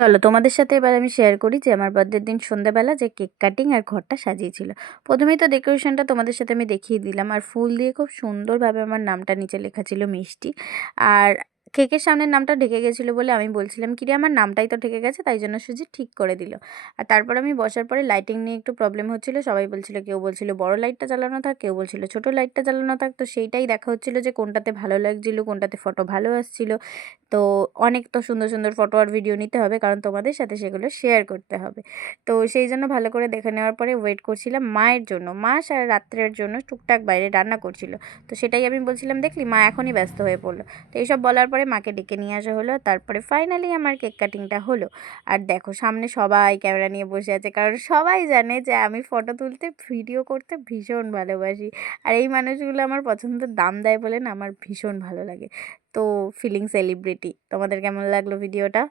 চলো তোমাদের সাথে এবার আমি শেয়ার করি যে আমার বার্থডের দিন সন্ধ্যাবেলা যে কেক কাটিং আর ঘরটা সাজিয়েছিল। প্রথমেই তো ডেকোরেশনটা তোমাদের সাথে আমি দেখিয়ে দিলাম, আর ফুল দিয়ে খুব সুন্দরভাবে আমার নামটা নিচে লেখা ছিল মিষ্টি। আর কেকের সামনের নামটা ঢেকে গেছিলো বলে আমি বলছিলাম কি রে আমার নামটাই তো ঢেকে গেছে, তাই জন্য সুজি ঠিক করে দিল। আর তারপর আমি বসার পরে লাইটিং নিয়ে একটু প্রবলেম হচ্ছিলো, সবাই বলছিল, কেউ বলছিল বড় লাইটটা জ্বালানো থাক, কেউ বলছিল ছোট লাইটটা জ্বালানো থাক। তো সেইটাই দেখা হচ্ছিলো যে কোনটাতে ভালো লাগছিলো, কোনটাতে ফটো ভালো আসছিল। তো অনেক তো সুন্দর সুন্দর ফটো আর ভিডিও নিতে হবে, কারণ তোমাদের সাথে সেগুলো শেয়ার করতে হবে। তো সেই জন্য ভালো করে দেখে নেওয়ার পরে ওয়েট করছিলাম মায়ের জন্য। মা রাত্রের জন্য টুকটাক বাইরে রান্না করছিল। তো সেটাই আমি বলছিলাম, দেখলি মা এখনই ব্যস্ত হয়ে পড়লো। তো এইসব বলার পরে মাকে ডেকে নিয়ে আসা হলো, তারপরে ফাইনালি আমার কেক কাটিংটা হলো। আর দেখো সামনে সবাই ক্যামেরা নিয়ে বসে আছে, কারণ সবাই জানে যে আমি ফটো তুলতে ভিডিও করতে ভীষণ ভালোবাসি। আর এই মানুষগুলো আমার পছন্দের দাম দেয় বলে না আমার ভীষণ ভালো লাগে। তো ফিলিং সেলিব্রিটি। তোমাদের কেমন লাগলো ভিডিওটা?